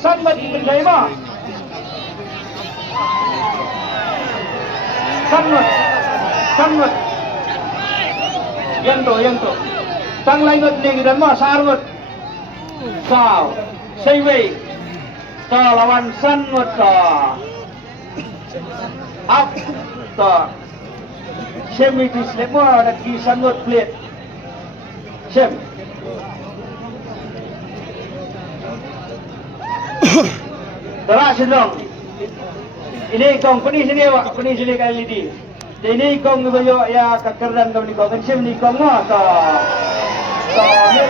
Sangat dipendai mah. Sangat. Yang tu. Tang lain ngot ni dan mah sarut. Sao, Seiwei. Ta lawan sangat ta. Up ta. Semi di semua nak di sangat plate. Sem. Terus sedang. Ini kong kuni sini awak, kuni sini kali ini. Ini kong bayo ya kakeran kau ni kong sem ni kong mah ta. Ta ni.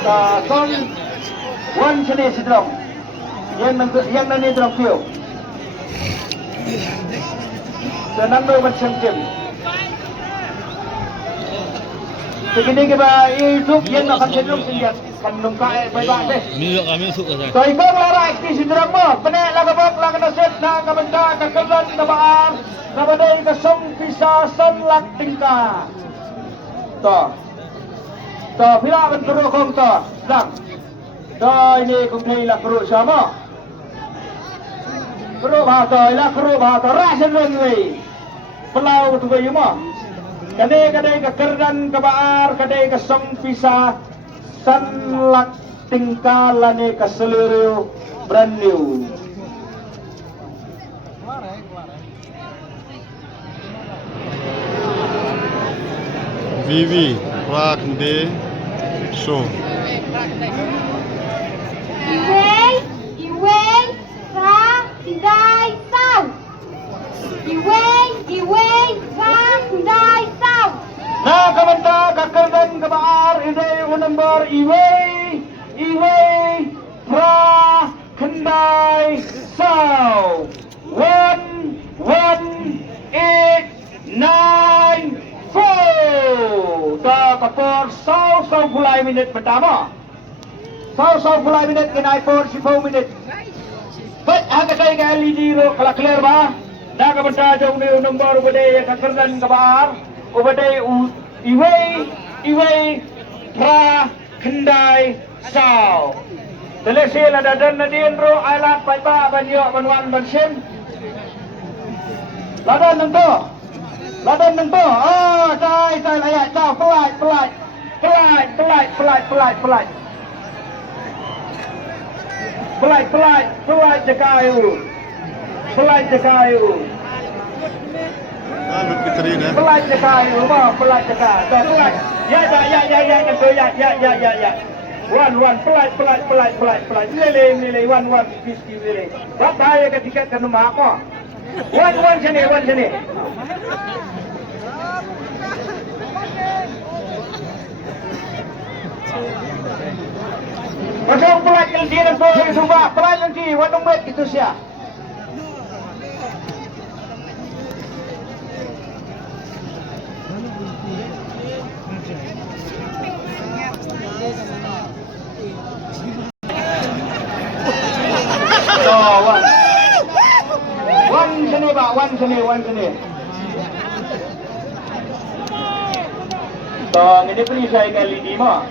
Ta kong wan sini sedang. Yang nanti sedang kau. Senang tu macam sem. Segini kita hidup yang akan hidup sendiri. Kandung kaya baik-baik deh. Minyak kami suka saya. So ikaw lara ikti sindirang mo. Panek lagabok lang nasip na kabanda kakalan na baar. Nabaday kasong pisasan lakting ka. To. Piraban karo kong to. Lang. To ini kung kaila karo siya mo. Karo bahato. Rasan runway. Pelaw tuwayo mo. Kadai kakerdan kabaar. Kadai kasong pisa. Sanlak tingkalane keseluruh brand new. Vivi Prak de Show. Iway, Ra, Hindai, Sau. Iway, Ra, Hindai, Sau. Nah, kabanda kakerdan kabaar idai number Iway pra kendai sau 1184 ta kapor sau pulai minit pertama sau pulai minit kenai 40 minit baik agak kaya LED ro kalau clear ba nah kabanda jauh ni number ubade kakerdan kabaar ubade Iway pra kendai sau. Telesil ada dan nadien ro alat paipa banyo banwan bansim. Ladan nento. Oh, tai layak tau pelat. Pelat jekayu. Anu Petrina. Pelat jekayu, pelat jeka. Pelat. Ya. One, pelat. Nilai, one, piski nilai. Berapa ya ketika ke rumah aku? One sini. Pasang pelat yang dia dan boleh coba. Pelat yang di, one umat itu sia. One sini. Tong ini pun saya kali di mah.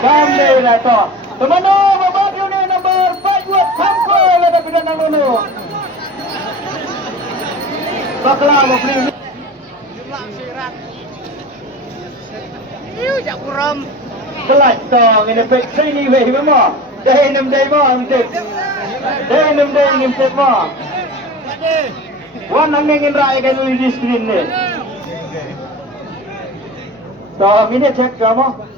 Kami lah tu. Temano, babat you ni number 5 buat kampo lada pidana lulu. Bakla mau beli. Jak kuram. Kelas tong ini pek sini weh memang. Dah 6 day mo amtip. Dah 6 day ngimtip mo. Wan ang ngin rai kan uli di screen ni. Tong ini cek kamu.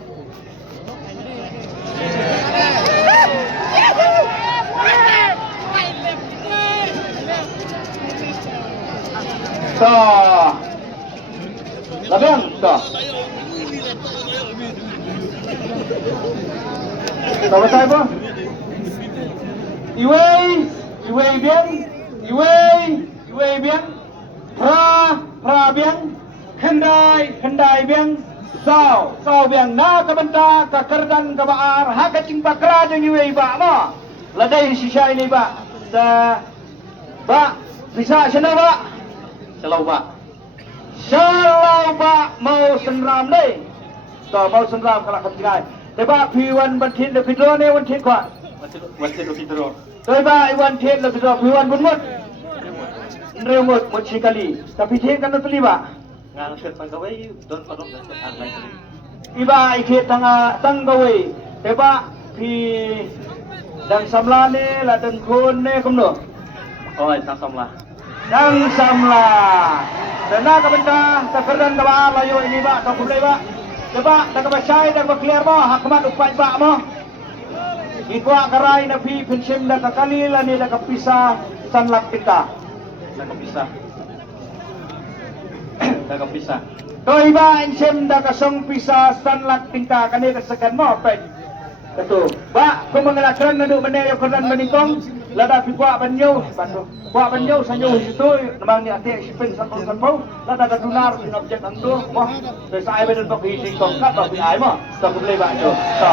Labang to. Tahu saya apa? Iway iwe bien, iwe bien, pra bien, hendai bien, sao bien na kabenta kakerdan kabaar hakacing bakra jeung iwe ba mo. Ladai sisa ini ba. Ba bisa sana ba. Salau ba mau senram deh. Toh mau senram kalau ketinggai. Teba piwan bantin le pidro ne wantin kwa. Wantin le pidro. Teba wantin le pidro piwan bunmut. Remut sekali. Tapi tin kan tuli ba. Ngang set pagawai don padok dan set anlay. Iba ikit tanggawai. Teba pi dan samlane la dan kun ne kumno. Oh, tang samlah. Dan samla. Dana kabenta takerdan kaba layo ini ba tak kulai ba. Coba dah kebasai dah berclear mo hakmat upai ba mo. Ikwa karai na pi pensim dah kakali lani dah kepisah sanlak kita. Dah kepisah. To iba insim dah kasong pisah sanlak tingka kani kesekan mo pen. Betul. Ba kung mengelakran na do menayo koran manikong lada pi kwa banyo bandu. Kwa banyo sanyo situ namang ni ate sipin sanpau lada kadunar sin objek ando mo. Sa ay ben tok hising tongkat pi ay mo. Sa kulay ba yo. Sa